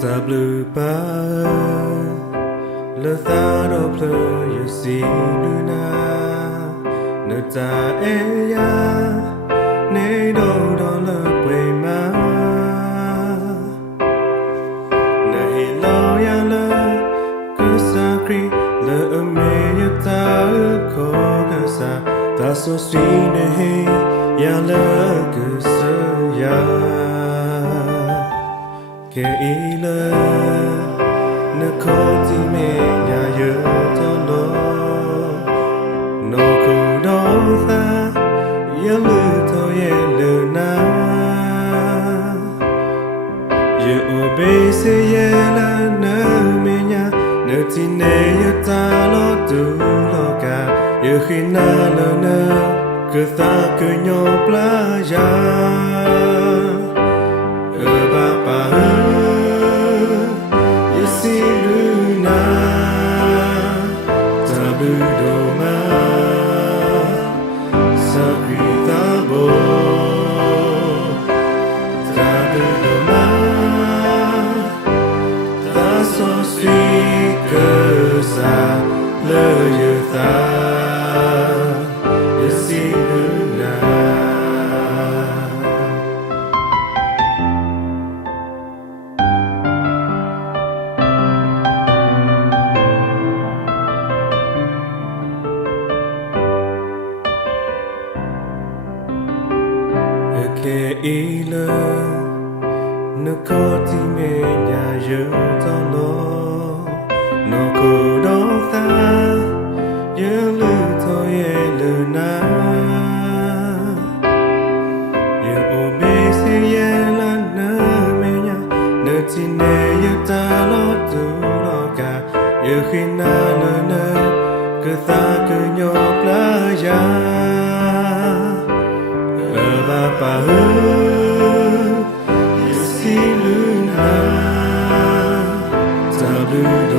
ta blue bar le tharo pleu you see luna ne ta e ya ne do do le pwe ma ne he lo ya le que sa cri le me ya ta ko que sa ta so sweet ne he ya le que sa ya que il ne koti me ya yo to lo no ku do tha ya lu to ye lu na ye obe se ye la na me nya ne ti ne ya ta lo tu lo ka ye khina lo na que ta que nyo playa ba pa si luna tabu doma sagrita bo tabu doma ta so sweet que ça le yeta si luna que il ne coti me nya yo to lo no ko do tha ye lu to ye lu na ye o be se ye la na me nya ne ti ne ye ta lo tu lo ka ye khina na na que ta que nyo playa pa si luna ta blue